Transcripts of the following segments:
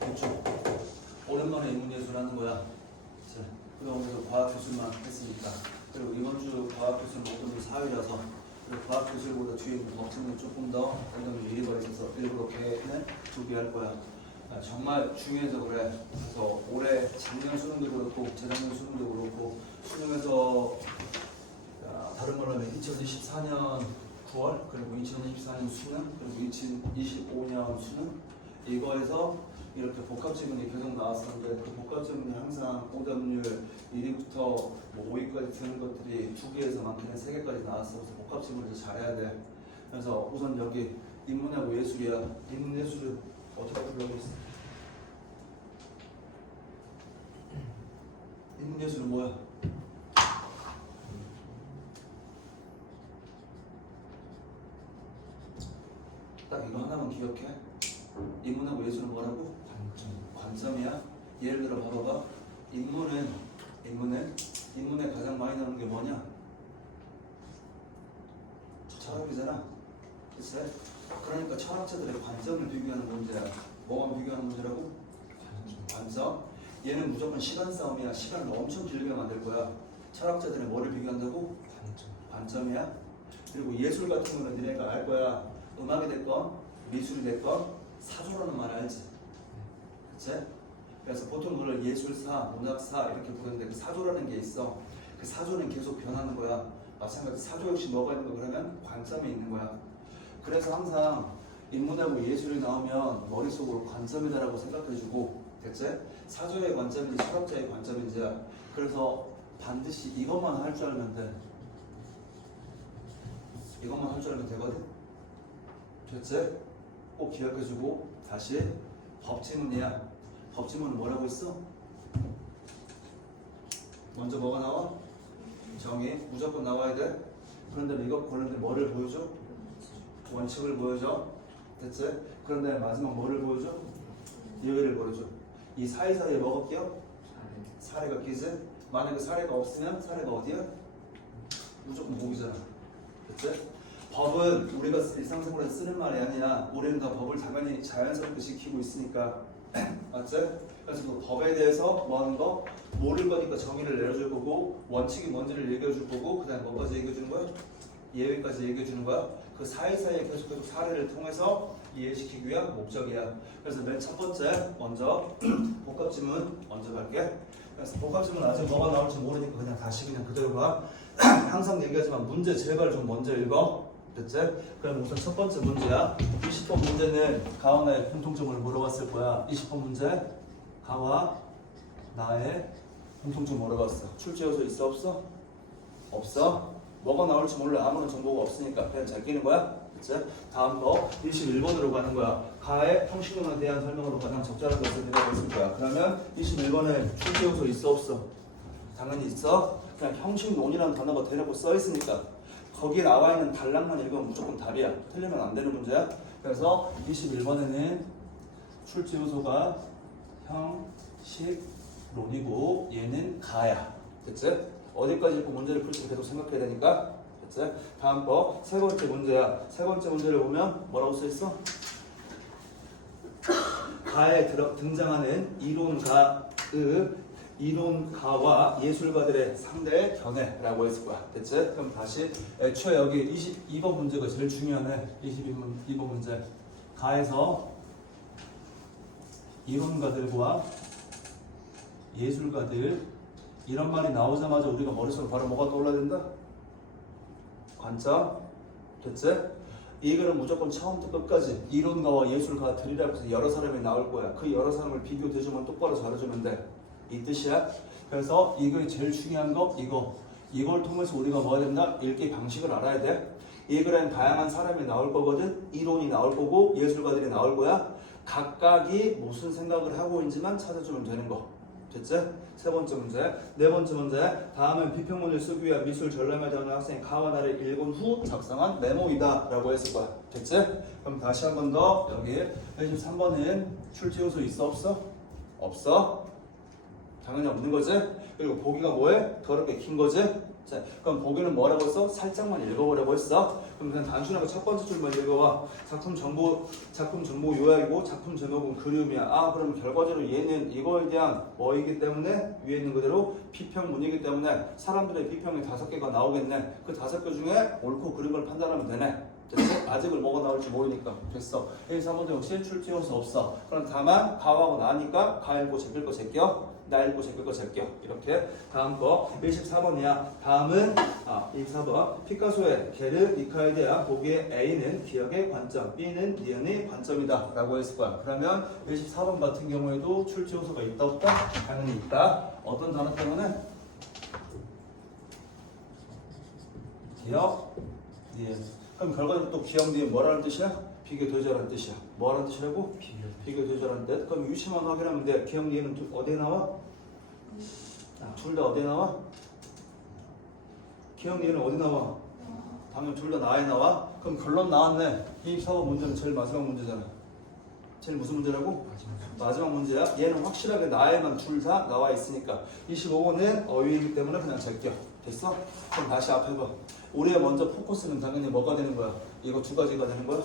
됐죠? 오랜만에 인문예술 하는 거야. 자, 그동안 과학기술만 했으니까. 그리고 이번 주 과학기술은 어떤 게 4위라서 과학기술보다 뒤에 있는 법칙은 조금 더 어떤 일리가 있어서 일부러 걔는 2개 할 거야. 정말 중요해서 그래. 그래서 올해 작년 수능도 그렇고 재작년 수능도 그렇고 수능에서 다른 말로 하면 2024년 9월 그리고 2024년 수능 그리고 2025년 수능 이거에서 이렇게 복합 지문이 계속 나왔었는데 그 복합 지문이 항상 오답률 1위부터 뭐 5위까지 드는 것들이 2개에서 많게는 3개까지 나왔어. 그래서 복합 지문을 잘해야 돼. 그래서 우선 여기 인문하고 예술이야. 인문 예술을 어떻게 불러보겠어? 인문 예술은 뭐야? 딱 이거 하나만 기억해. 인문하고 예술은 뭐라고? 관점이야. 예를 들어 봐봐. 인문에 가장 많이 나오는 게 뭐냐? 철학이잖아. 그치? 그러니까 철학자들의 관점을 비교하는 문제야. 뭐만 비교하는 문제라고? 관점. 얘는 무조건 시간 싸움이야. 시간을 엄청 길게 만들 거야. 철학자들의 뭐를 비교한다고? 관점이야. 그리고 예술 같은 거는 너네가 알 거야. 음악이 됐건 미술이 됐건 사조라는 말 알지? 그치? 그래서 보통 그걸 예술사, 문학사 이렇게 부르는데 그 사조라는 게 있어. 그 사조는 계속 변하는 거야. 마찬가지 사조 역시 뭐가 있는 거 그러면 관점이 있는 거야. 그래서 항상 인문하고 예술이 나오면 머릿속으로 관점이다라고 생각해주고, 됐지? 사조의 관점인지 철학자의 관점인지야. 그래서 반드시 이것만 할 줄 알면 돼. 이것만 할 줄 알면 되거든? 됐지? 꼭 기억해주고 다시 법지문이야. 법지문은 뭐라고 했어? 먼저 뭐가 나와? 정의 무조건 나와야 돼. 그런데 이거 그런데 뭐를 보여줘? 원칙을 보여줘. 됐지? 그런데 마지막 뭐를 보여줘? 여기를 보여줘. 이 사이사이에 뭐가 끼어? 사례가 끼지? 만약에 사례가 없으면 사례가 어디야? 무조건 목이잖아. 됐지? 법은 우리가 일상생활에서 쓰는 말이 아니라 우리는 다 법을 당연히 자연스럽게 지키고 있으니까. 맞지? 그래서 그 법에 대해서 뭐 하는 거? 모를 거니까 정의를 내려줄 거고 원칙이 뭔지를 얘기해 줄 거고 그 다음에 뭐까지 얘기해 주는 거야? 예외까지 얘기해 주는 거야. 그 사이사이에 계속 사례를 통해서 이해시키기 위한 목적이야. 그래서 맨 첫 번째 먼저 복합지문 먼저 갈게. 그래서 복합지문 아직 뭐가 나올지 모르니까 그냥 다시 그냥 그대로 가. 항상 얘기하지만 문제 제발 좀 먼저 읽어. 됐지? 그럼 우선 첫 번째 문제야. 20번 문제는 가와 나의 공통점을 물어봤을 거야. 20번 문제 가와 나의 공통점 물어봤어. 출제 요소 있어 없어? 없어? 뭐가 나올지 몰라. 아무런 정보가 없으니까 그냥 잘 끼는 거야. 그치? 다음 거 21번으로 가는 거야. 가의 형식론에 대한 설명으로 가장 적절한 것을 대답했을 거야. 그러면 21번에 출제 요소 있어 없어? 당연히 있어. 그냥 형식론이라는 단어가 대놓고 써 있으니까 거기에 나와 있는 단락만 읽으면 무조건 답이야. 틀리면 안 되는 문제야. 그래서 21번에는 출제 요소가 형식론이고 얘는 가야. 됐지? 어디까지 읽고 문제를 풀지 계속 생각해야 되니까. 됐지? 다음 거 세 번째 문제야. 세 번째 문제를 보면 뭐라고 써 있어? 가에 등장하는 이론가와 예술가들의 상대 견해라고 했을 거야. 됐지? 그럼 다시 애초에 여기 22번 문제가 제일 중요하네. 22번 문제. 가에서 이론가들과 예술가들 이런 말이 나오자마자 우리가 머릿속에 바로 뭐가 떠올라야 된다? 관점. 됐지? 이 글은 무조건 처음부터 끝까지 이론가와 예술가들이라고 해서 여러 사람이 나올 거야. 그 여러 사람을 비교 대조만 똑바로 잘해주면 돼. 이 뜻이야. 그래서 이거의 제일 중요한 거 이걸 통해서 우리가 뭐 해야 된다? 읽기 방식을 알아야 돼. 이 글엔 다양한 사람이 나올 거거든. 이론이 나올 거고 예술가들이 나올 거야. 각각이 무슨 생각을 하고 있는지만 찾아주면 되는 거. 됐지? 세 번째 문제. 네 번째 문제. 다음은 비평문을 쓰기 위한 미술 전람에 대한 학생이 가와 나를 읽은 후 작성한 메모이다 라고 했을 거야. 됐지? 그럼 다시 한 번 더 여기 23번은 출제 요소 있어 없어? 없어? 당연히 없는 거지? 그리고 보기가 뭐해? 더럽게 긴 거지? 자, 그럼 보기는 뭐라고 했어? 살짝만 읽어보려고 했어. 그럼 그냥 단순하게 첫 번째 줄만 읽어봐. 작품 정보 요약이고 작품 제목은 그림이야. 아, 그럼 결과적으로 얘는 이거에 대한 뭐이기 때문에 위에 있는 그대로 비평문이기 때문에 사람들의 비평이 5개가 나오겠네. 그 5개 중에 옳고 그른 걸 판단하면 되네. 됐어? 아직은 뭐가 나올지 모르니까. 됐어. 1, 4번도 역시 출제요소 없어. 그럼 다만 가하고 나니까 가 읽고 제낄 거 제껴. 나 읽고 제낄 거 제껴. 이렇게. 다음 거 24번이야. 다음은 24번 피카소의 게르니카에 대한 보기에 A는 기억의 관점, B는 니은의 관점이다 라고 했을 거야. 그러면 24번 같은 경우에도 출제요소가 있다 없다? 당연히 있다. 어떤 단어 때문에? 기억, 니은. 그럼 결과적으로 또 기억 니은 뭐라는 뜻이야? 비교되절한 뜻이야. 뭐라는 뜻이라고? 비교되절한 뜻. 그럼 위치만 확인하면 돼. 기억 니은은 어디에 나와? 둘 다 어디에 나와? 기억 니은은 어디 나와? 당연히 둘 다 나에 나와. 그럼 결론 나왔네. 24번 문제는 제일 마지막 문제잖아. 제일 무슨 문제라고? 마지막 문제야. 얘는 확실하게 나에만 둘 다 나와 있으니까. 25번은 어휘이기 때문에 그냥 제껴. 됐어? 그럼 다시 앞에 봐. 우리가 먼저 포커스는 당연히 뭐가 되는 거야? 이거 두 가지가 되는 거야?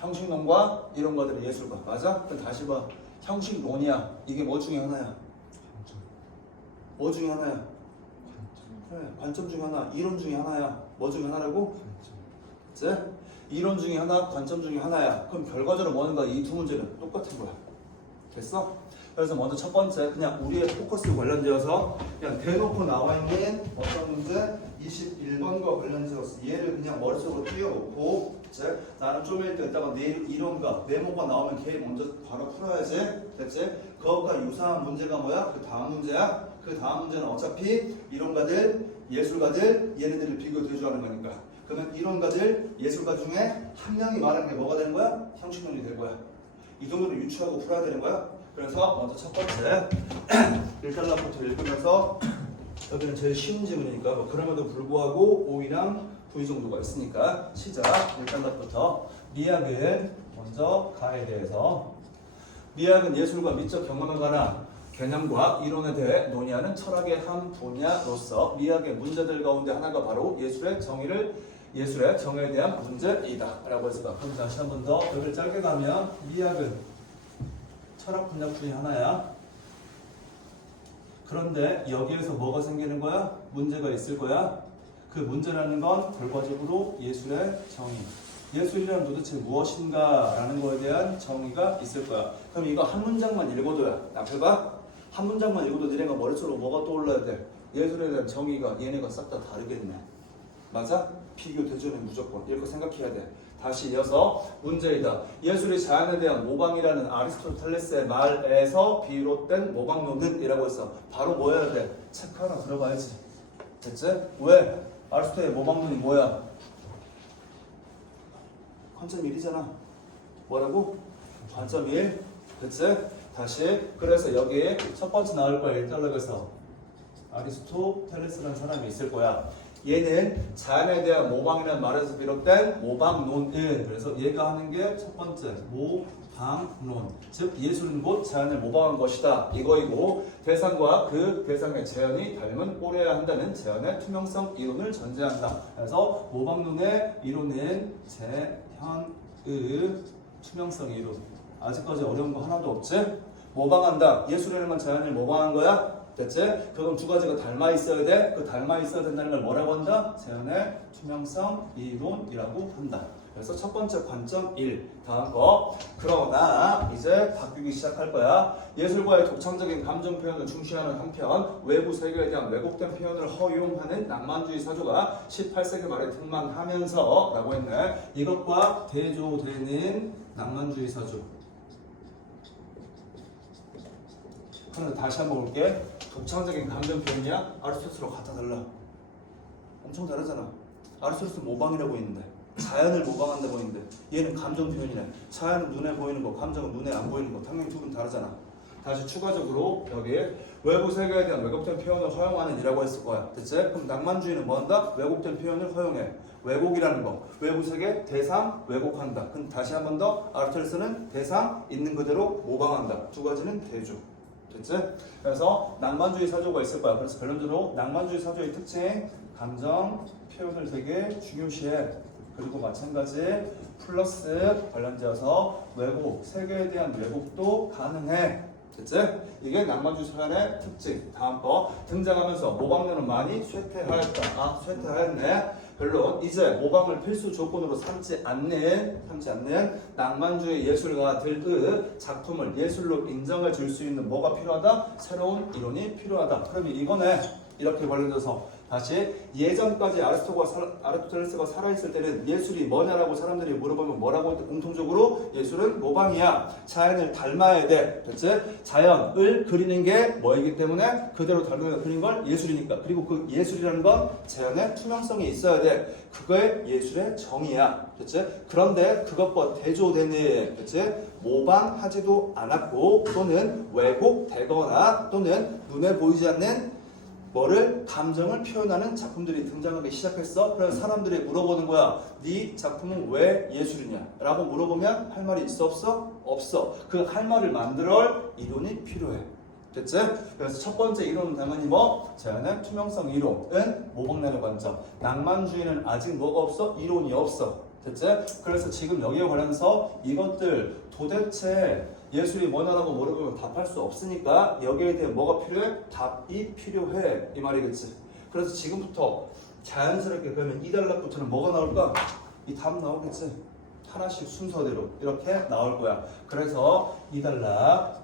형식론과 이론과들의 예술과. 맞아? 그럼 다시 봐. 형식론이야. 이게 뭐 중에 하나야? 뭐 중에 하나야? 그래, 관점 중에 하나. 이론 중에 하나야. 뭐 중에 하나라고? 그치? 이론 중에 하나, 관점 중에 하나야. 그럼 결과적으로 뭐는가? 이 두 문제는 똑같은 거야. 됐어? 그래서 먼저 첫 번째 그냥 우리의 포커스 관련되어서 그냥 대놓고 나와 있는 어떤 문제 21번과 관련되어서 얘를 그냥 머릿속으로 띄워놓고 이제 나는 좀 있다가 내일 이론과 메모가 나오면 걔 먼저 바로 풀어야지. 됐지? 그것과 유사한 문제가 뭐야? 그 다음 문제야. 그 다음 문제는 어차피 이론가들, 예술가들 얘네들을 비교대조하는 거니까. 그러면 이론가들, 예술가 중에 한 명이 말하는 게 뭐가 되는 거야? 형식론이 될 거야. 이 정도는 유추하고 풀어야 되는 거야. 그래서 먼저 첫 번째 1단락부터 읽으면서 여기는 제일 쉬운 질문이니까 뭐 그럼에도 불구하고 O이랑 V 정도가 있으니까 시작. 1단락부터 미학은 먼저 가에 대해서 미학은 예술과 미적 경험에 관한 개념과 이론에 대해 논의하는 철학의 한 분야로서 미학의 문제들 가운데 하나가 바로 예술의 정의에 대한 문제이다 라고 했습니다. 그럼 다시 한 번 더 여기를 짧게 가면 미학은 철학 분야 중에 하나야. 그런데 여기에서 뭐가 생기는 거야? 문제가 있을 거야. 그 문제라는 건 결과적으로 예술의 정의. 예술이란 도대체 무엇인가 라는 거에 대한 정의가 있을 거야. 그럼 이거 한 문장만 읽어둬야. 앞에 봐. 한 문장만 읽어도 니네가 머릿속으로 뭐가 떠올라야 돼? 예술에 대한 정의가 얘네가 싹 다 다르겠네. 맞아? 비교 대조는 무조건 이렇게 생각해야 돼. 다시 이어서 문제이다. 예술이 자연에 대한 모방이라는 아리스토텔레스의 말에서 비롯된 모방론은 이라고 했어. 바로 뭐 해야 돼? 체크 하나 들어가야지. 됐지? 왜? 아리스토텔의 모방론이 뭐야? 관점 1이잖아. 뭐라고? 관점 1. 됐지? 다시. 그래서 여기 첫 번째 나올 거야. 1단락에서 아리스토텔레스라는 사람이 있을 거야. 얘는 자연에 대한 모방이라는 말에서 비롯된 모방론은 그래서 얘가 하는 게 첫 번째 모방론 즉 예술은 곧 자연을 모방한 것이다 이거이고 대상과 그 대상의 재현이 닮은 꼴이어야 한다는 재현의 투명성 이론을 전제한다. 그래서 모방론의 이론은 재현의 투명성 이론. 아직까지 어려운 거 하나도 없지? 모방한다. 예술에만 자연을 모방한 거야? 됐지? 그건 두 가지가 닮아 있어야 돼. 그 닮아 있어야 된다는 걸 뭐라고 한다? 재현의 투명성 이론이라고 한다. 그래서 첫 번째 관점 1. 다음 거. 그러나 이제 바뀌기 시작할 거야. 예술과의 독창적인 감정 표현을 중시하는 한편 외부 세계에 대한 왜곡된 표현을 허용하는 낭만주의 사조가 18세기 말에 등장하면서 라고 했네. 이것과 대조되는 낭만주의 사조. 그럼 다시 한번 볼게. 독창적인 감정 표현이야? 아리스토텔스랑 같아 달라? 엄청 다르잖아. 아리스토텔스 모방이라고 있는데 자연을 모방한다고 했는데 얘는 감정 표현이네. 자연은 눈에 보이는 거, 감정은 눈에 안 보이는 거. 당연히 두 분 다르잖아. 다시 추가적으로 여기 외부 세계에 대한 왜곡된 표현을 허용하는 이라고 했을 거야. 됐지? 그럼 낭만주의는 뭐 한다? 왜곡된 표현을 허용해. 왜곡이라는 거. 외부 세계 대상 왜곡한다. 그럼 다시 한 번 더 아리스토텔스는 대상 있는 그대로 모방한다. 두 가지는 대조. 됐지? 그래서 낭만주의 사조가 있을 거야. 그래서 결론적으로 낭만주의 사조의 특징 감정 표현을 되게 중요시해. 그리고 마찬가지 플러스 관련지어서 왜곡, 세계에 대한 왜곡도 가능해. 됐지? 이게 낭만주의 서양의 특징. 다음 거 등장하면서 모방론은 많이 쇠퇴하였다. 아, 쇠퇴하였네. 별로 이제 모방을 필수 조건으로 삼지 않는 낭만주의 예술가들의 작품을 예술로 인정해 줄 수 있는 뭐가 필요하다? 새로운 이론이 필요하다. 그러면 이거네. 이렇게 관련돼서 다시 예전까지 아리스토텔레스가 살아있을 때는 예술이 뭐냐라고 사람들이 물어보면 뭐라고 할 때 공통적으로 예술은 모방이야. 자연을 닮아야 돼. 됐지? 자연을 그리는 게 뭐이기 때문에 그대로 닮아서 그린 걸 예술이니까. 그리고 그 예술이라는 건 자연의 투명성이 있어야 돼. 그거의 예술의 정의야. 됐지? 그런데 그것과 대조되는 됐지? 모방하지도 않았고 또는 왜곡되거나 또는 눈에 보이지 않는 뭐를 감정을 표현하는 작품들이 등장하기 시작했어. 그래서 사람들이 물어보는 거야. 네 작품은 왜 예술이냐? 라고 물어보면 할 말이 있어 없어? 없어. 그 할 말을 만들어 이론이 필요해. 됐지? 그래서 첫 번째 이론은 당연히 뭐? 자연의 투명성 이론은 모방론의 관점. 낭만주의는 아직 뭐가 없어? 이론이 없어. 됐지? 그래서 지금 여기에 관련해서 이것들 도대체 예술이 뭐냐라고 물어보면 답할 수 없으니까 여기에 대해 뭐가 필요해? 답이 필요해. 이 말이겠지. 그래서 지금부터 자연스럽게 그러면 이 단락부터는 뭐가 나올까? 이 답 나오겠지. 하나씩 순서대로 이렇게 나올 거야. 그래서 이 단락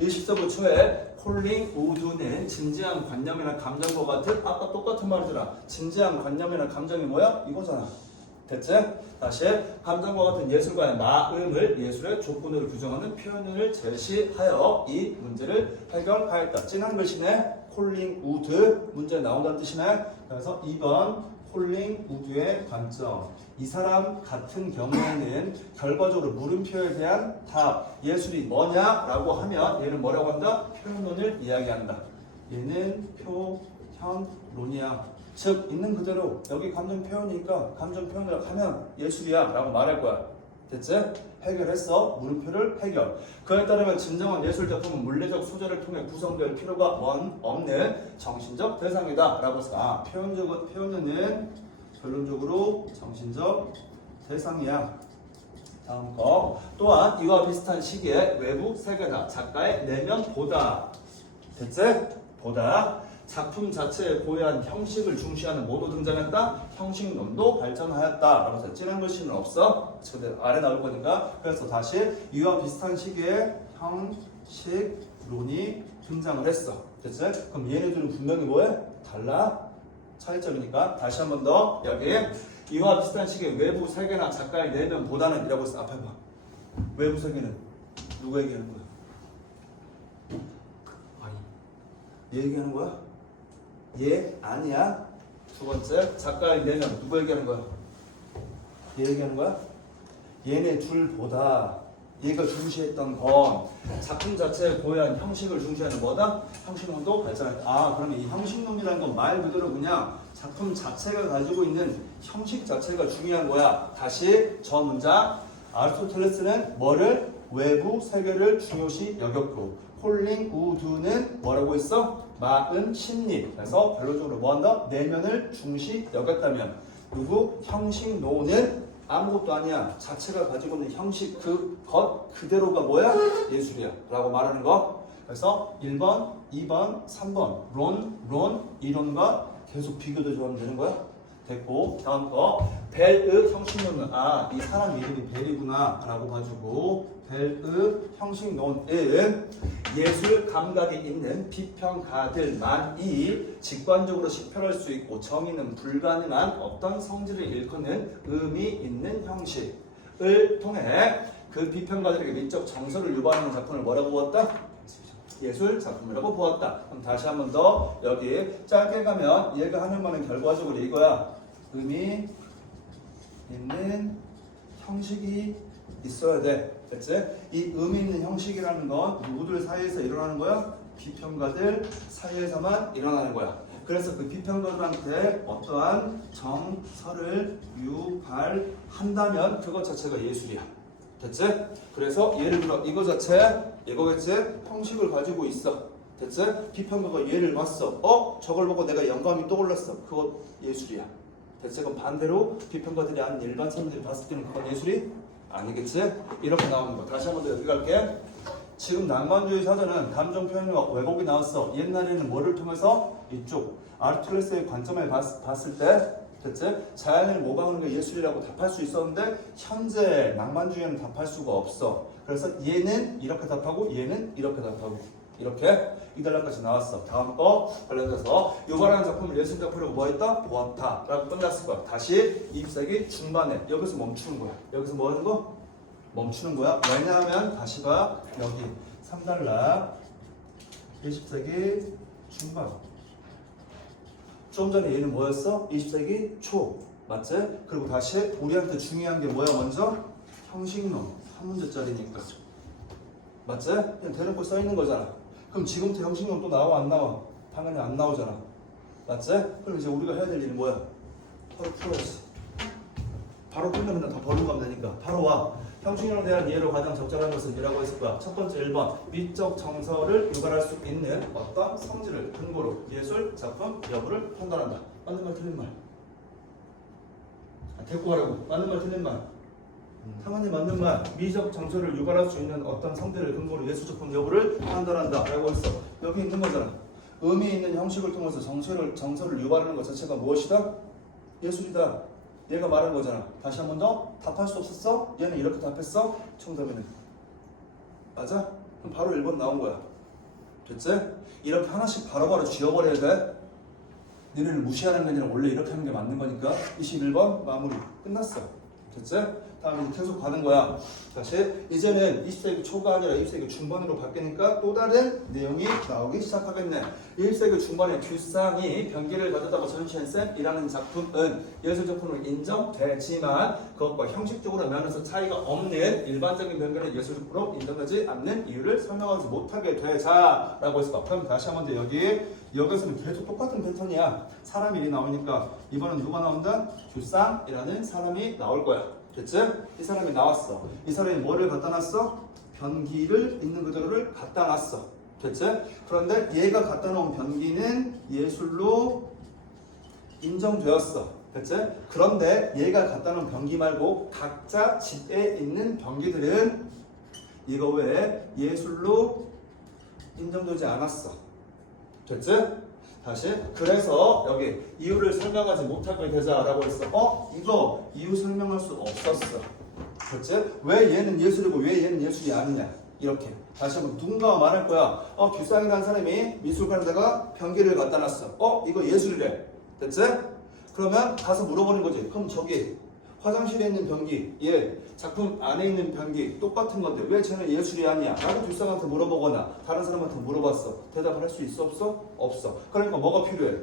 20세기 초에 콜링 우드는 진지한 관념이나 감정과 같은 아까 똑같은 말이잖아. 진지한 관념이나 감정이 뭐야? 이거잖아. 됐지? 다시 감정과 같은 예술가의 마음을 예술의 조건으로 규정하는 표현을 제시하여 이 문제를 해결하였다. 진한 글씨네. 콜링 우드 문제 나온다는 뜻이네. 그래서 2번 콜링 우드의 관점. 이 사람 같은 경우에는 결과적으로 물음표에 대한 답 예술이 뭐냐라고 하면 얘는 뭐라고 한다? 표현론을 이야기한다. 얘는 표현론이야. 즉 있는 그대로 여기 감정 표현이니까 감정 표현을 하면 예술이야 라고 말할 거야. 됐지? 해결했어. 물음표를 해결. 그에 따르면 진정한 예술 작품은 물리적 소재를 통해 구성될 필요가 없는 정신적 대상이다 라고 해서 표현은 결론적으로 정신적 대상이야. 다음 거 또한 이와 비슷한 시기에 외부 세계나 작가의 내면보다 됐지? 보다 작품 자체에 고유한 형식을 중시하는 모두 등장했다. 형식론도 발전하였다. 라고 해서 진한 글씨는 없어. 근데 아래 나올 거니까. 그래서 다시 이와 비슷한 시기에 형식론이 등장을 했어. 됐지? 그럼 얘네들은 분명히 뭐해? 달라. 차이점이니까 다시 한 번 더 여기 이와 비슷한 시기에 외부 세계나 작가의 내면보다는 이라고 해서 앞에 봐. 외부 세계는 누가 얘기하는 거야? 아니 얘 얘기하는 거야? 얘 아니야. 두 번째 작가의 내면 누가 얘기하는 거야? 얘 얘기하는 거야? 얘네 둘보다 얘가 중시했던 건 작품 자체에 고유한 형식을 중시하는 뭐다? 형식론도 발전했다. 아 그러면 이 형식론이라는 건 말 그대로 그냥 작품 자체가 가지고 있는 형식 자체가 중요한 거야. 다시 저 문장 아리스토텔레스는 뭐를? 외부 세계를 중요시 여겼고 콜링 우드는 뭐라고 했어? 마음, 심리. 그래서 결론적으로 뭐한다? 내면을 중시 여겼다면 누구? 형식론은 아무것도 아니야. 자체가 가지고 있는 형식 그 것 그대로가 뭐야? 예술이야 라고 말하는 거. 그래서 1번, 2번, 3번 론, 이론과 계속 비교돼서 하면 되는 거야. 됐고 다음 거 벨의 형식론은 아 이 사람 이름이 벨이구나 라고 봐주고 벨의 형식론은 예술 감각이 있는 비평가들만이 직관적으로 식별할 수 있고 정의는 불가능한 어떤 성질을 일컫는 의미 있는 형식을 통해 그 비평가들에게 미적 정서를 유발하는 작품을 뭐라고 보았다? 예술 작품이라고 보았다. 그럼 다시 한 번 더 여기 짧게 가면 얘가 하는 말은 결과적으로 이거야. 의미 있는 형식이 있어야 돼. 됐지? 이 의미 있는 형식이라는 건 누구들 사이에서 일어나는 거야? 비평가들 사이에서만 일어나는 거야. 그래서 그 비평가들한테 어떠한 정서를 유발한다면 그것 자체가 예술이야. 됐지? 그래서 예를 들어 이거 자체 이거겠지? 형식을 가지고 있어. 됐지? 비평가가 얘를 봤어. 저걸 보고 내가 영감이 떠올랐어. 그거 예술이야. 됐지? 그럼 반대로 비평가들이 아닌 일반 사람들이 봤을 때는 그건 예술이 아니겠지? 이렇게 나오는 거. 다시 한 번 더 여기 갈게. 지금 낭만주의 사전은 감정 표현과 왜곡이 나왔어. 옛날에는 뭐를 통해서? 이쪽 아리스토텔레스의 관점을 봤을 때 됐지? 자연을 모방하는 게 예술이라고 답할 수 있었는데 현재 낭만주의는 답할 수가 없어. 그래서 얘는 이렇게 답하고 얘는 이렇게 답하고 이렇게 이달락까지 나왔어. 다음 거 관련돼서 요거라는 작품을 예술 작품으로 뭐 했다? 보았다 라고 끝났을 거야. 다시 20세기 중반에 여기서 멈추는 거야. 여기서 뭐 하는 거? 멈추는 거야. 왜냐하면 다시 봐. 여기 3달락 20세기 중반. 좀 전에 얘는 뭐였어? 20세기 초. 맞지? 그리고 다시 우리한테 중요한 게 뭐야 먼저? 형식론. 한 문제짜리니까. 맞지? 그냥 대놓고 써 있는 거잖아. 그럼 지금부터 형식론 또 나와 안 나와? 당연히 안 나오잖아. 맞지? 그럼 이제 우리가 해야 될 일이 뭐야? 바로 풀어야지. 바로 풀면 그냥 다 버리고 가면 되니까. 바로 와. 형식론에 대한 이해로 가장 적절한 것은 뭐라고 했을 거야? 첫 번째 1번. 미적 정서를 유발할 수 있는 어떤 성질을 근거로 예술 작품 여부를 판단한다. 맞는 말 틀린 말? 데리고 가라고. 맞는 말 틀린 말? 당연히 맞는 말. 미적 정서를 유발할 수 있는 어떤 성질을 근거로 예술 작품 여부를 판단한다 라고 했어. 여기 있는 거잖아. 의미 있는 형식을 통해서 정서를 유발하는 것 자체가 무엇이다? 예술이다. 얘가 말한 거잖아. 다시 한 번 더 답할 수 없었어? 얘는 이렇게 답했어? 정답이네. 맞아? 그럼 바로 1번 나온 거야. 됐지? 이렇게 하나씩 바로바로 지워버려야 돼. 너네를 무시하는 게 아니라 원래 이렇게 하는 게 맞는 거니까 21번 마무리 끝났어. 됐지? 다음에 계속 가는 거야. 다시 이제는 20세기 초가 아니라 20세기 중반으로 바뀌니까 또 다른 내용이 나오기 시작하겠네. 20세기 중반에 듀상이 변기를 가져다가 전시한 샘이라는 작품은 예술작품으로 인정되지만 그것과 형식적으로 면에서 차이가 없는 일반적인 변기는 예술작품으로 인정되지 않는 이유를 설명하지 못하게 되자라고 했어. 그럼 다시 한번 더 여기서는 계속 똑같은 패턴이야. 사람 일이 나오니까 이번엔 누가 나온다? 듀상이라는 사람이 나올 거야. 됐지? 이 사람이 나왔어. 이 사람이 뭐를 갖다 놨어? 변기를 있는 그대로를 갖다 놨어. 됐지? 그런데 얘가 갖다 놓은 변기는 예술로 인정되었어. 됐지? 그런데 얘가 갖다 놓은 변기 말고 각자 집에 있는 변기들은 이거 외에 예술로 인정되지 않았어. 됐지? 다시 그래서 여기 이유를 설명하지 못하게 되자라고 했어. 이거 이유 설명할 수 없었어. 그렇지? 왜 얘는 예술이고 왜 얘는 예술이 아니냐 이렇게 다시 한번 누군가가 말할 거야. 듀상이라는 사람이 미술관에다가 변기를 갖다 놨어. 이거 예술이래. 됐지? 그러면 가서 물어보는 거지. 그럼 저기 화장실에 있는 변기, 얘 작품 안에 있는 변기 똑같은 건데 왜 쟤는 예술이 아니야? 라고 듀상한테 물어보거나 다른 사람한테 물어봤어. 대답을 할 수 있어 없어? 없어. 그러니까 뭐가 필요해?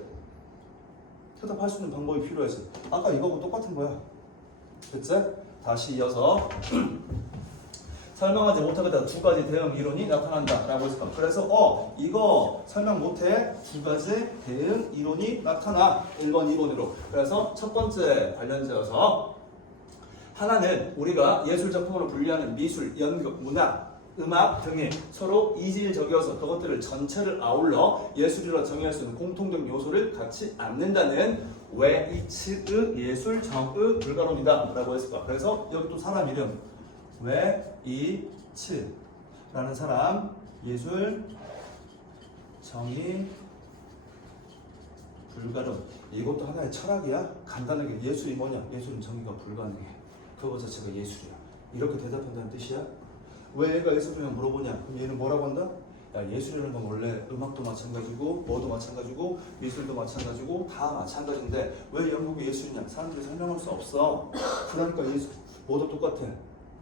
대답할 수 있는 방법이 필요하지. 아까 이거하고 똑같은 거야. 됐지? 다시 이어서 설명하지 못하게 되다 두 가지 대응 이론이 나타난다 라고 했을까. 그래서 이거 설명 못해 두 가지 대응 이론이 나타나 1번 2번으로. 그래서 첫 번째 관련지어서 하나는 우리가 예술작품으로 분류하는 미술, 연극, 문학, 음악 등이 서로 이질적이어서 그것들을 전체를 아울러 예술이라 정의할 수 있는 공통적 요소를 갖지 않는다는 웨이츠의 예술 정의 불가론이다 라고 했을 거야. 그래서 여기 또 사람 이름 웨이츠라는 사람 예술 정의 불가론. 이것도 하나의 철학이야. 간단하게 예술이 뭐냐? 예술은 정의가 불가능해. 그거 자체가 예술이야. 이렇게 대답한다는 뜻이야. 왜 얘가 예술이냐 물어보냐? 그럼 얘는 뭐라고 한다? 야, 예술이라는 건 원래 음악도 마찬가지고 뭐도 마찬가지고 미술도 마찬가지고 다 마찬가지인데 왜 영국이 예술이냐? 사람들이 설명할 수 없어. 그러니까 예술 뭐도 똑같아.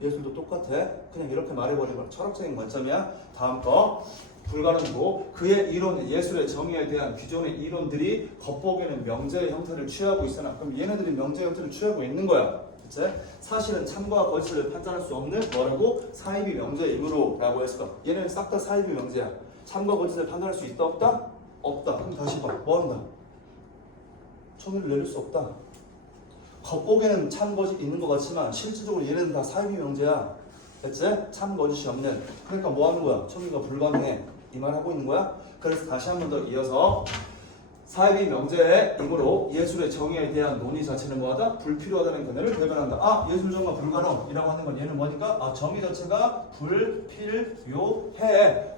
예술도 똑같아. 그냥 이렇게 말해버리면 철학적인 관점이야. 다음 거 불가능이고 그의 이론 예술의 정의에 대한 기존의 이론들이 겉보기에는 명제의 형태를 취하고 있으나 그럼 얘네들이 명제의 형태를 취하고 있는 거야. 사실은 참과 거짓을 판단할 수 없는 뭐라고? 사이비 명제이므로 라고 했을 거야. 얘는 싹 다 사이비 명제야. 참과 거짓을 판단할 수 있다 없다? 없다. 그럼 다시 봐. 뭐 한다? 총리를 내릴 수 없다. 겉보기에는 참 거짓 있는 것 같지만 실질적으로 얘네는 다 사이비 명제야. 됐지? 참 거짓이 없는. 그러니까 뭐 하는 거야? 총리가 불가능해. 이 말 하고 있는 거야. 그래서 다시 한 번 더 이어서 사이비 명제의 임으로 예술의 정의에 대한 논의 자체는 뭐하다? 불필요하다는 견해를 대변한다. 아, 예술 정의가 불가능이라고 하는 건 얘는 뭐니까? 아, 정의 자체가 불필요해.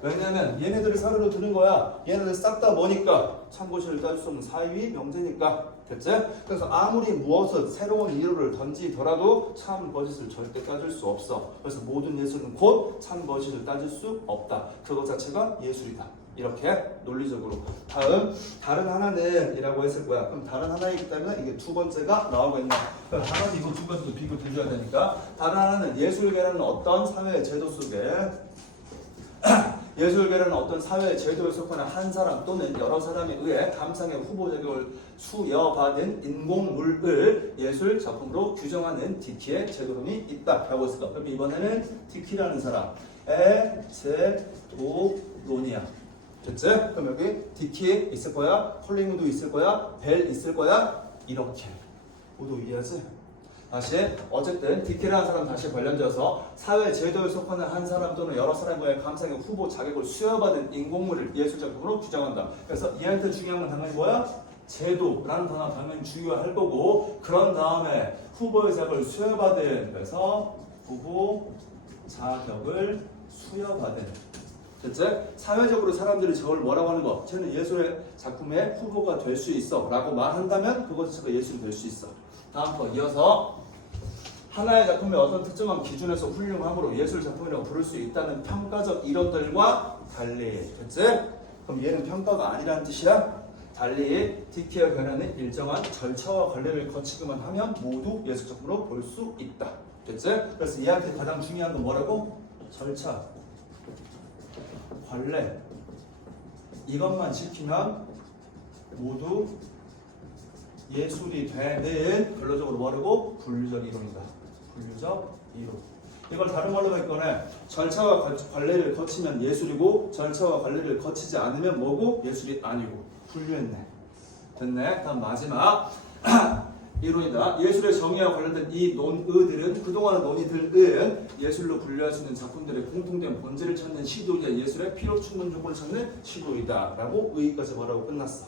왜냐면 얘네들을 사료로 두는 거야. 얘네들 싹 다 뭐니까? 참고시를 따질 수 없는 사이비 명제니까. 됐지? 그래서 아무리 무엇을 새로운 이유를 던지더라도 참 거짓을 절대 따질 수 없어. 그래서 모든 예술은 곧 참 거짓을 따질 수 없다. 그것 자체가 예술이다. 이렇게 논리적으로. 다른 하나는 이라고 했을 거야. 그럼 다른 하나이기 때문에 이게 두 번째가 나오고 있나. 그럼 당연히 이거 두 가지도 비교 들려야 되니까. 다른 하나는 예술계라는 어떤 사회 제도 속에 예술계라는 어떤 사회 제도에 속하는 한 사람 또는 여러 사람에 의해 감상의 후보 자격을 수여받은 인공물을 예술 작품으로 규정하는 디키의 제도론이 있다라고 했어. 그럼 이번에는 디키라는 사람의 제도론이야. 됐지? 그럼 여기 디키 있을 거야, 컬링우드 있을 거야, 벨 있을 거야. 이렇게 모두 이해하지? 다시 어쨌든 디키라는 사람 다시 관련져서 사회 제도에 속하는 한 사람 또는 여러 사람과의 감상의 후보 자격을 수여받은 인공물을 예술작품으로 규정한다. 그래서 얘한테 중요한 건 당연히 뭐야? 제도라는 단어 당연히 중요할 거고, 그런 다음에 후보의 자격을 수여받은, 그래서 후보 자격을 수여받은. 됐지? 사회적으로 사람들이 저걸 뭐라고 하는 거? 쟤는 예술의 작품의 후보가 될 수 있어 라고 말한다면 그것 자체가 예술이 될 수 있어. 다음 거 이어서 하나의 작품의 어떤 특정한 기준에서 훌륭함으로 예술 작품이라고 부를 수 있다는 평가적 이론들과 달리. 됐지? 그럼 얘는 평가가 아니라는 뜻이야? 달리 디키의 견해는 일정한 절차와 관례를 거치기만 하면 모두 예술 작품으로 볼 수 있다. 됐지? 그래서 얘한테 가장 중요한 건 뭐라고? 절차, 관례, 이것만 지키면 모두 예술이 되는, 결론적으로 뭐라고? 분류적 이론이다. 분류적 이론. 이걸 다른 말로 바꿔내. 절차와 관례를 거치면 예술이고 절차와 관례를 거치지 않으면 뭐고? 예술이 아니고. 분류했네. 됐네. 다음 마지막 이론이다. 예술의 정의와 관련된 이 논의들은, 그동안의 논의들은 예술로 분류할 수 있는 작품들의 공통된 본질을 찾는 시도이자 예술의 필요 충분 조건을 찾는 시도이다 라고 의의까지 말하고 끝났어.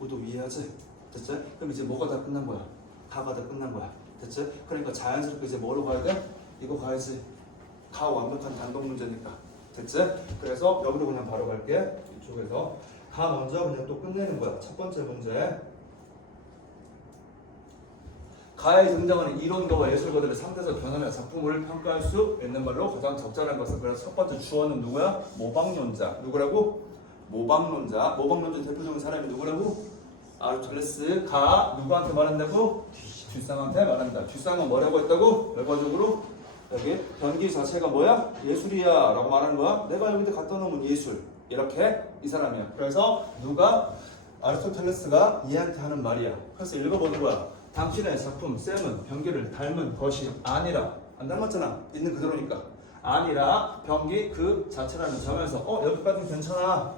모두 이해하지? 됐지? 그럼 이제 뭐가 다 끝난 거야? 가가 다 끝난 거야. 됐지? 그러니까 자연스럽게 이제 뭐로 가야 돼? 이거 가야지. 가 완벽한 단독 문제니까. 됐지? 그래서 여기로 그냥 바로 갈게. 이쪽에서 가 먼저 그냥 또 끝내는 거야. 첫 번째 문제. 가에 등장하는 이론가와 예술가들의 상대적 변화나 작품을 평가할 수 있는 말로 가장 적절한 것은, 그래서 첫 번째 주어는 누구야? 모방론자. 누구라고? 모방론자. 모방론자 대표적인 사람이 누구라고? 아르토텔레스. 가 누구한테 말한다고? 뒷상한테 말한다. 뒷상은 뭐라고 했다고? 결과적으로 여기 변기 자체가 뭐야? 예술이야 라고 말하는 거야. 내가 여기다 갖다 놓으면 예술. 이렇게 이 사람이야. 그래서 누가? 아르토텔레스가 얘한테 하는 말이야. 그래서 읽어보는 거야. 당신의 작품 쌤은 변기를 닮은 것이 아니라, 안 닮았잖아. 있는 그대로니까. 아니라 변기 그 자체라는 점에서 여기까지 괜찮아.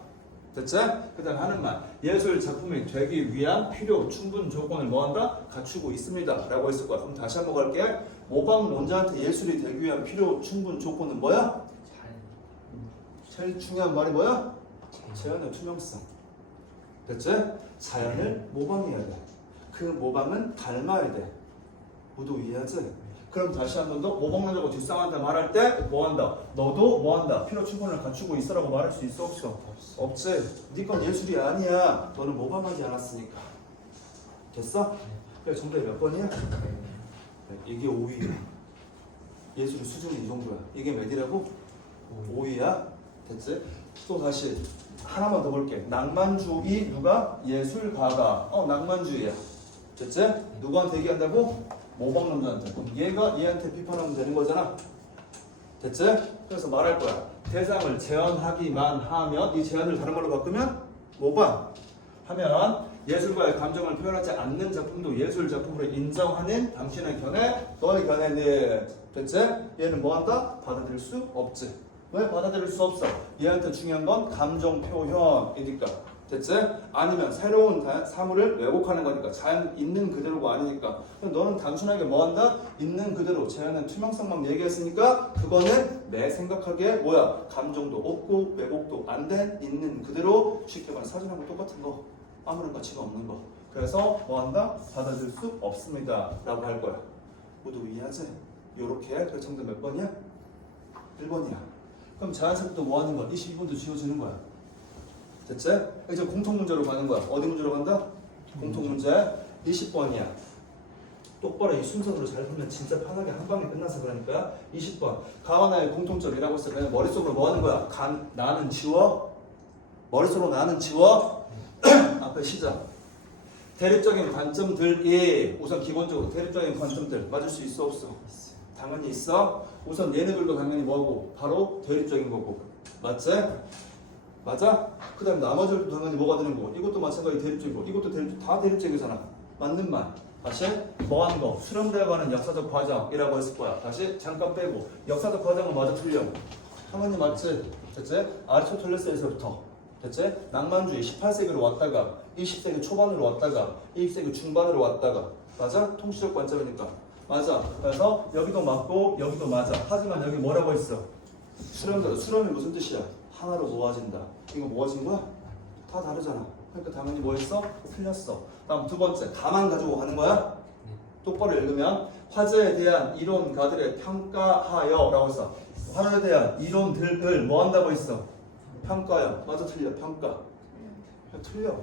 됐지? 그 다음에 하는 말. 예술 작품이 되기 위한 필요 충분 조건을 뭐한다? 갖추고 있습니다 라고 했을 거야. 그럼 다시 한번 갈게. 모방론자한테 예술이 되기 위한 필요 충분 조건은 뭐야? 제일 중요한 말이 뭐야? 자연의 투명성. 됐지? 자연을 모방해야 돼. 그 모방은 닮아야 돼. 모두 이해하지? 그럼 다시 한 번 더 모방론자고 뒷상한다 말할 때 뭐한다? 너도 뭐한다? 필요 충분을 갖추고 있어라고 말할 수 있어 없어? 없지. 네 건 예술이 아니야. 너는 모방하지 않았으니까. 됐어? 그래 정답이 몇 번이야? 이게 5위야. 예술의 수준이 이 정도야. 이게 몇이라고? 5위야. 됐지? 또 다시 하나만 더 볼게. 낭만주의 누가? 예술가가. 낭만주의야. 됐지? 누구한테 얘기한다고? 모방론자한테. 그럼 얘가 얘한테 비판하면 되는 거잖아. 됐지? 그래서 말할 거야. 대상을 제한하기만 하면, 이 제한을 다른 말로 바꾸면 모방 하면 예술가의 감정을 표현하지 않는 작품도 예술 작품으로 인정하는 당신의 견해, 너의 견해는. 됐지? 얘는 뭐한다? 받아들일 수 없지. 왜 받아들일 수 없어? 얘한테 중요한 건 감정 표현이니까. 됐지? 아니면 새로운 사물을 왜곡하는 거니까 자연 있는 그대로가 아니니까. 그럼 너는 단순하게 뭐 한다? 있는 그대로 자연의 투명성만 얘기했으니까 그거는 내 생각하기에 뭐야? 감정도 없고 왜곡도 안 된 있는 그대로 쉽게 말해 사진하고 똑같은 거 아무런 가치가 없는 거. 그래서 뭐 한다? 받아들일 수 없습니다 라고 할 거야. 모두 이해하지? 요렇게. 그래서 정답 몇 번이야? 1번이야. 그럼 자연스럽게 뭐 하는 거야? 22번도 지워지는 거야. 됐지? 이제 공통문제로 가는 거야. 어디 문제로 간다? 공통문제 20번이야. 똑바로 이 순서대로 잘 풀면 진짜 편하게 한 방에 끝나서 그러니까 20번. 가와나의 공통점이라고 했어. 그냥 머릿속으로 뭐 하는 거야? 나는 지워. 머릿속으로 나는 지워. 앞에 시작. 대립적인 관점들이 우선 기본적으로 대립적인 관점들 맞을 수 있어 없어? 당연히 있어. 우선 얘네들도 당연히 뭐고? 바로 대립적인 거고. 맞지? 맞아? 그 다음 나머지도 당연히 뭐가 되는 거고. 이것도 마찬가지 대립적이고 이것도 대립적. 다 대립적이잖아. 맞는 말. 다시 뭐 하는 거? 수렴되어 가는 역사적 과정이라고 했을 거야. 다시 잠깐 빼고 역사적 과정은 맞아 틀려. 당연히 맞지? 됐지? 아리스토텔레스에서부터 됐지? 낭만주의 18세기로 왔다가 20세기 초반으로 왔다가 20세기 중반으로 왔다가 맞아? 통치적 관점이니까 맞아. 그래서 여기도 맞고 여기도 맞아. 하지만 여기 뭐라고 했어? 수렴대로. 수렴이 무슨 뜻이야? 하나로 모아진다. 이거 모아진 거야? 다 다르잖아. 그러니까 당연히 뭐 했어? 틀렸어. 다음 두 번째 가만 가지고 가는 거야? 똑바로 읽으면 화제에 대한 이론가들의 평가하여 라고 했어. 화제에 대한 이론들을 뭐 한다고 했어? 평가요. 맞아 틀려. 평가. 틀려.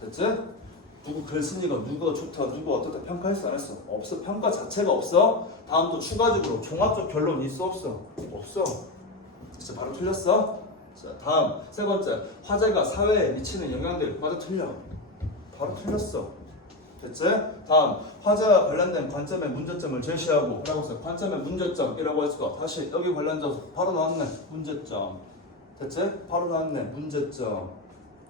됐지? 누구 글 쓰니까 누가 좋다 누가 어떻다 평가했어 안 했어? 없어. 평가 자체가 없어. 다음 또 추가적으로 종합적 결론 있어 없어? 없어. 진짜 바로 틀렸어. 자 다음 세 번째 화제가 사회에 미치는 영향들 맞아 틀려. 바로 틀렸어. 됐지? 다음 화제와 관련된 관점의 문제점을 제시하고 라고 해서 관점의 문제점이라고 했어. 다시 여기 관련돼서 바로 나왔네. 문제점. 됐지? 바로 나왔네. 문제점.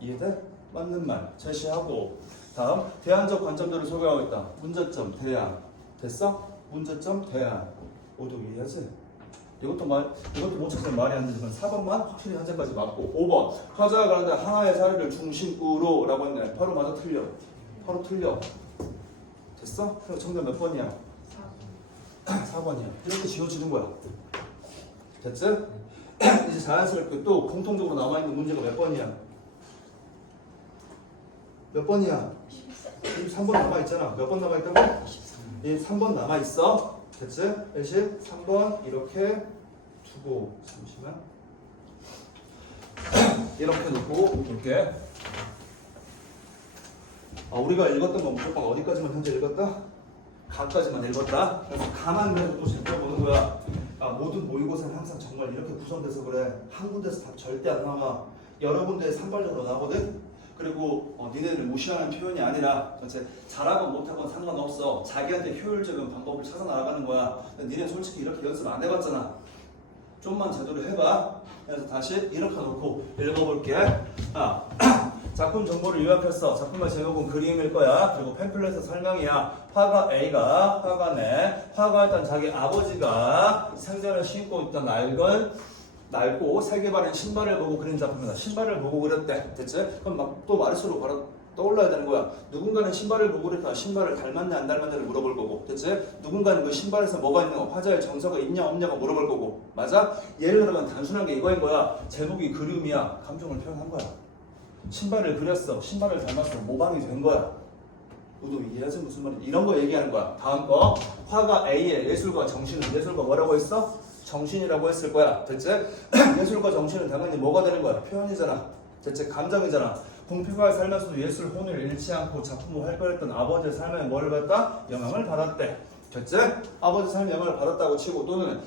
이해돼? 맞는 말 제시하고 다음 대안적 관점들을 소개하고 있다. 문제점 대안. 됐어? 문제점 대안. 모두 이해하지? 이것도 못 찾으면 말이 안 되지만 4번만 확실히 현재까지 맞고 5번 화제와 관련된 하나의 사례를 중심으로 라고 했네. 바로 맞아 틀려. 바로 틀려. 됐어? 그럼 정답 몇 번이야? 4번이야. 이렇게 지워지는 거야. 됐지? 이제 자연스럽게 또 공통적으로 남아있는 문제가 몇 번이야? 몇 번이야? 3번 남아있잖아. 몇 번 남아있다고? 3번 남아있어. 됐지? 3번 이렇게 두고 잠시만 이렇게 놓고 이렇게 우리가 읽었던 건 무조건 어디까지만 현재 읽었다? 가까지만 읽었다. 그래서 가만 그래도 또 살펴보는 거야. 모든 모의고사는 항상 정말 이렇게 구성돼서 그래. 한 군데서 답 절대 안 나와. 여러 군데에 산발적으로 나거든. 그리고 니네를 무시하는 표현이 아니라 잘하건 못하건 상관없어. 자기한테 효율적인 방법을 찾아 나가는 거야. 니네 솔직히 이렇게 연습 안 해봤잖아. 좀만 제대로 해봐. 그래서 다시 이렇게 놓고 읽어볼게. 작품 정보를 요약했어. 작품의 제목은 그림일 거야. 그리고 팸플렛의 설명이야. 화가 A가 화가 일단 자기 아버지가 생전에 신고 있던 낡고 색이 바른 신발을 보고 그린 작품이다. 신발을 보고 그렸대. 됐지? 그럼 막 또 머릿속으로 바로 떠올라야 되는 거야. 누군가는 신발을 보고 그랬다. 신발을 닮았냐 안 닮았냐를 물어볼 거고. 됐지? 누군가는 그 신발에서 뭐가 있는 거, 화자의 정서가 있냐 없냐가 물어볼 거고. 맞아? 예를 들면 단순한 게 이거인 거야. 제목이 그림이야. 감정을 표현한 거야. 신발을 그렸어. 신발을 닮았어. 모방이 된 거야. 모두 이해하지? 무슨 말인지. 이런 거 얘기하는 거야. 다음 거. 화가 A의 예술과 정신은 예술과 뭐라고 했어? 정신이라고 했을 거야. 됐지? 예술과 정신은 당연히 뭐가 되는 거야? 표현이잖아. 됐지? 감정이잖아. 궁핍하게 살면서도 예술 혼을 잃지 않고 작품을 활발했던 아버지의 삶에 뭘 받았다? 영향을 받았대. 됐지? 아버지 삶에 영향을 받았다고 치고 또는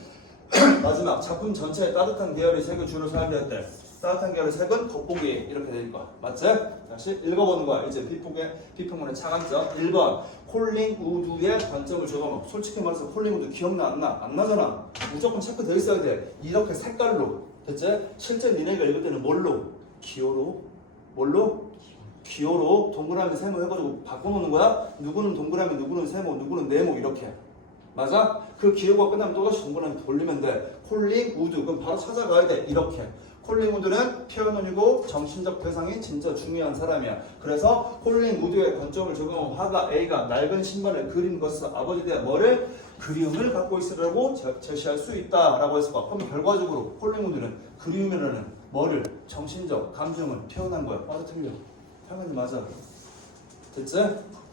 마지막 작품 전체에 따뜻한 계열의 색을 주로 사용되었대. 따뜻한 계열의 색은 겉보기 이렇게 될 거야. 맞지? 다시 읽어보는 거야. 이제 비폭문의 차관점 1번 콜링 우드의 관점을 적어놓고 솔직히 말해서 콜링 우드 기억나 안 나? 안 나잖아. 무조건 체크되어 있어야 돼. 이렇게 색깔로. 됐지? 실제 니네가 읽을 때는 뭘로? 기호로? 뭘로? 기호로 동그라미 세모 해가지고 바꿔놓는 거야. 누구는 동그라미, 누구는 세모, 누구는 네모 이렇게. 맞아? 그 기호가 끝나면 또다시 동그라미 돌리면 돼. 콜링 우드 그럼 바로 찾아가야 돼. 이렇게. 콜링 우드는 피어논이고 정신적 대상이 진짜 중요한 사람이야. 그래서 콜링 우드의 관점을 적용한 화가 A가 낡은 신발을 그린 것은 아버지에 대한 뭐를? 그리움을 갖고 있으라고 제시할 수 있다라고 했을 거야. 그럼 결과적으로 콜링 우드는 그리움이라는 뭐를? 정신적 감정을 표현한 거야. 맞아 틀려? 당연히 맞아. 됐지?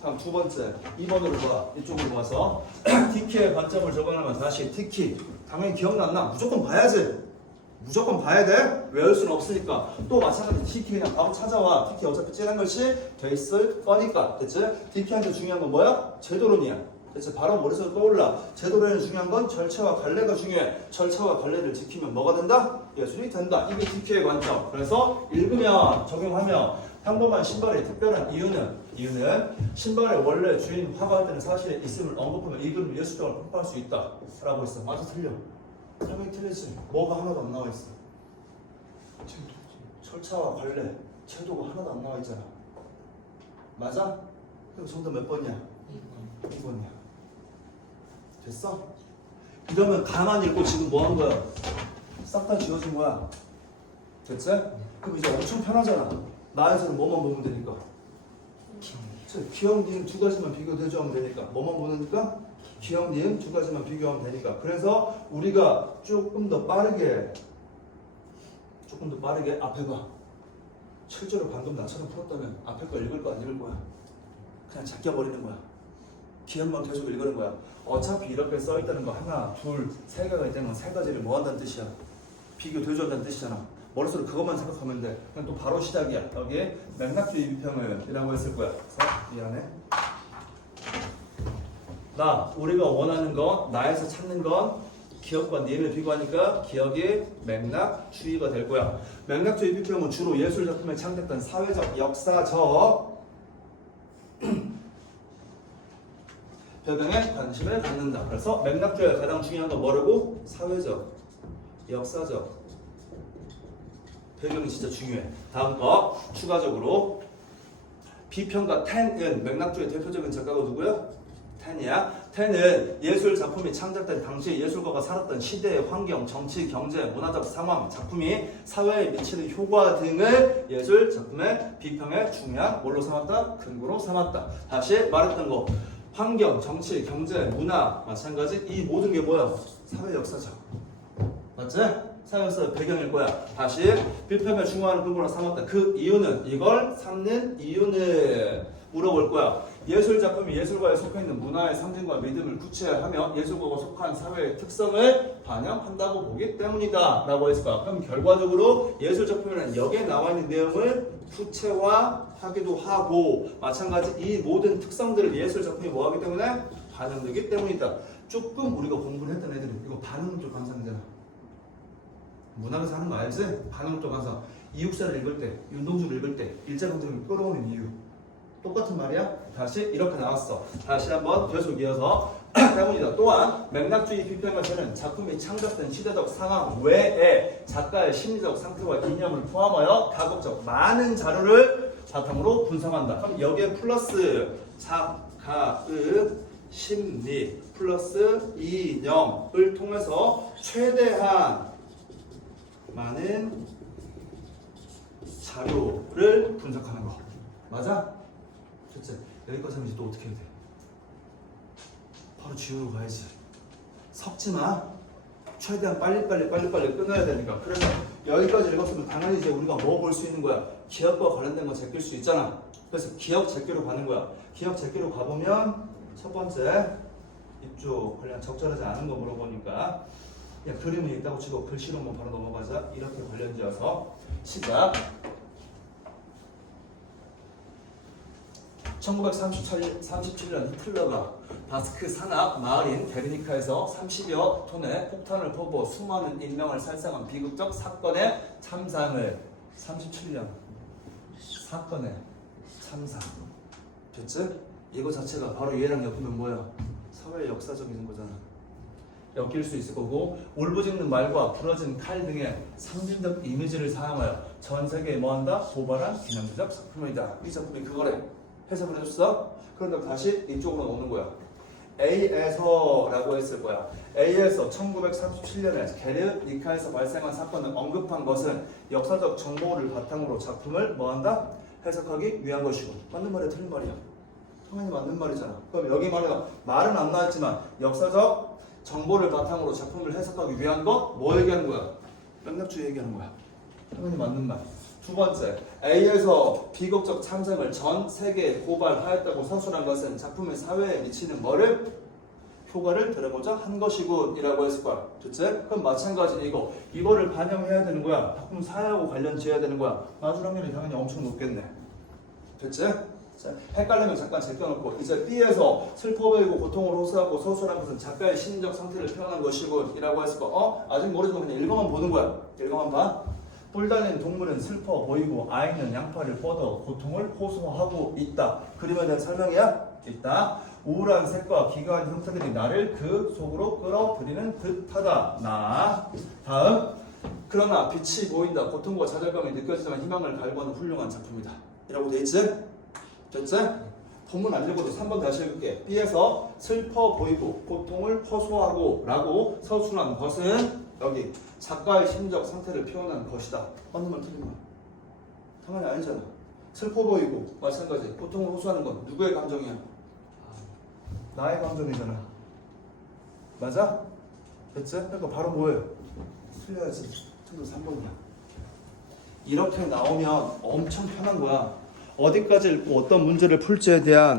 다음 두 번째 2번으로 봐. 이쪽으로 와서 TK의 관점을 적용하면 다시 TK 당연히 기억났나? 무조건 봐야지. 무조건 봐야 돼? 외울 수는 없으니까. 또 마찬가지 TK 그냥 바로 찾아와. TK 어차피 찌른 것이 돼 있을 거니까. 됐지? TK한테 중요한 건 뭐야? 제도론이야. 됐지? 바로 머릿속에 떠올라. 제도론에 중요한 건 절차와 관례가 중요해. 절차와 관례를 지키면 뭐가 된다? 예술이 된다. 이게 TK의 관점. 그래서 읽으면 적용하면 평범한 신발의 특별한 이유는 신발의 원래 주인 화가할 때는 사실에 있음을 언급하면 이 그림을 예술적으로 평가할 수 있다 라고 했어. 맞아 틀려? 당연히 틀리지. 뭐가 하나도 안 나와 있어. 절차와 관례, 제도가 하나도 안 나와 있잖아. 맞아? 그럼 정답 몇 번이야? 2번이야. 됐어? 이러면 가만히 읽고 지금 뭐 한 거야? 싹 다 지워진 거야. 됐지? 그럼 이제 엄청 편하잖아. 나에서는 뭐만 보면 되니까. 기억, 니은 두 가지만 비교 대조하면 되니까. 뭐만 보니까? 기억, 니은 두 가지만 비교하면 되니까. 그래서 우리가 조금 더 빠르게 앞에 봐. 실제로 방금 나처럼 풀었다면 앞에 거 읽을 거 안 읽을 거야? 그냥 제껴버리는 거야. 기억만 계속 읽는 거야. 어차피 이렇게 써있다는 거 하나, 둘, 세 개가 있다는 건 세 가지를 뭐 한다는 뜻이야? 비교 대조한다는 뜻이잖아. 머릿속으로 그것만 생각하면 돼. 그냥 또 바로 시작이야. 여기에 맥락주의 비평을이라고 했을 거야. 그래서 미안해. 우리가 원하는 건 나에서 찾는 건 기억과 니은을 비교하니까 기억이 맥락주의가 될 거야. 맥락주의 비평은 주로 예술 작품에 창작된 사회적, 역사적 배경에 관심을 갖는다. 그래서 맥락주의가 가장 중요한 건 뭐라고? 사회적, 역사적 배경이 진짜 중요해. 다음 거 추가적으로 비평가 텐은 맥락주의 대표적인 작가가 누구야? 텐이야. 텐은 예술 작품이 창작된 당시 예술가가 살았던 시대의 환경, 정치, 경제, 문화적 상황, 작품이 사회에 미치는 효과 등을 예술 작품의 비평에 중요한 뭘로 삼았다? 근거로 삼았다. 다시 말했던 거 환경, 정치, 경제, 문화 마찬가지 이 모든 게 뭐야? 사회 역사적. 맞지? 사회에서 배경일 거야. 다시 비평에 중요한 근거로 삼았다. 그 이유는 이걸 삼는 이유는 물어볼 거야. 예술 작품이 예술가에 속해 있는 문화의 상징과 믿음을 구체화하며 예술가가 속한 사회의 특성을 반영한다고 보기 때문이다 라고 했을 거야. 그럼 결과적으로 예술 작품이라는 여기에 나와 있는 내용을 구체화하기도 하고 마찬가지 이 모든 특성들을 예술 작품이 뭐하기 때문에 반영되기 때문이다. 조금 우리가 공부를 했던 애들은 이거 반응적 감상이잖아. 문학에서 하는 거 알지? 반응적 감상. 이육사를 읽을 때, 윤동주를 읽을 때 일제감정을 끌어오는 이유 똑같은 말이야? 다시 이렇게 나왔어. 다시 한번 계속 이어서 때문이다. 또한 맥락주의 비평에서는 작품이 창작된 시대적 상황 외에 작가의 심리적 상태와 이념을 포함하여 가급적 많은 자료를 바탕으로 분석한다. 그럼 여기에 플러스 작가의 심리 플러스 이념을 통해서 최대한 많은 자료를 분석하는 거. 맞아? 그치? 여기까지 하면 이제 또 어떻게 해야 돼? 바로 지우러 가야지. 섞지 마. 최대한 빨리빨리 끊어야 되니까. 그래서 여기까지 읽었으면 당연히 이제 우리가 뭐 볼 수 있는 거야? 기억과 관련된 거 제낄 수 있잖아. 그래서 기억 제끼러 가는 거야. 기억 제끼러 가보면 첫 번째 이쪽 관련 적절하지 않은 거 물어보니까 그냥 그림은 있다고 치고 글씨로만 바로 넘어가자. 이렇게 관련지어서 시작. 1937년 히틀러가 바스크 산악 마을인 게르니카에서 30여 톤의 폭탄을 퍼부어 수많은 인명을 살상한 비극적 사건의 참상을 37년 사건의 참상 됐지? 이거 자체가 바로 얘랑 엮으면 뭐야? 사회 역사적인 거잖아. 엮일 수 있을 거고 울부짖는 말과 부러진 칼 등의 상징적 이미지를 사용하여 전 세계에 뭐한다? 고발한 기념비적 작품이다. 이 작품이 그거래. 해석을 해줬어? 그런 다음에 다시 이쪽으로 오는 거야. A에서 라고 했을 거야. A에서 1937년에 게르니카에서 발생한 사건을 언급한 것은 역사적 정보를 바탕으로 작품을 뭐한다? 해석하기 위한 것이고. 맞는 말이야 틀린 말이야? 당연히 맞는 말이잖아. 그럼 여기 말은 안 나왔지만 역사적 정보를 바탕으로 작품을 해석하기 위한 것? 뭐 얘기하는 거야? 맥락주의 얘기하는 거야. 당연히 맞는 말. 두 번째, A에서 비극적 참상을 전 세계에 고발하였다고 서술한 것은 작품의 사회에 미치는 뭐를? 효과를 들어보자 한 것이군 이라고 했을 거야. 됐지? 그럼 마찬가지 이거를 반영해야 되는 거야. 작품 사회하고 관련 지어야 되는 거야. 맞을 확률이 당연히 엄청 높겠네. 됐지? 자, 헷갈리면 잠깐 제껴놓고 이제 B에서 슬퍼 보이고 고통을 호소하고 서술한 것은 작가의 심리적 상태를 표현한 것이군 이라고 했을 거. 아직 모르지만 그냥 읽어만 보는 거야. 읽어만 봐. 뿔 달린 동물은 슬퍼 보이고 아이는 양팔을 뻗어 고통을 호소하고 있다. 그림에 대한 설명이야? 있다. 우울한 색과 기괴한 형태들이 나를 그 속으로 끌어들이는 듯하다. 나. 다음. 그러나 빛이 보인다. 고통과 좌절감이 느껴지지만 희망을 갈구하는 훌륭한 작품이다. 이라고 돼 있지? 됐지? 본문 안 읽어도 3번 다시 읽을게. B에서 슬퍼 보이고 고통을 호소하고 라고 서술한 것은 여기 작가의 심리적 상태를 표현한 것이다. 맞는 말 틀린 말? 당연히 아니잖아. 슬퍼 보이고 마찬가지 고통을 호소하는 건 누구의 감정이야? 나의 감정이잖아. 맞아? 됐지? 그러니까 바로 뭐예요? 틀려야지. 틀려 3번이야. 이렇게 나오면 엄청 편한 거야. 어디까지 읽고 어떤 문제를 풀지에 대한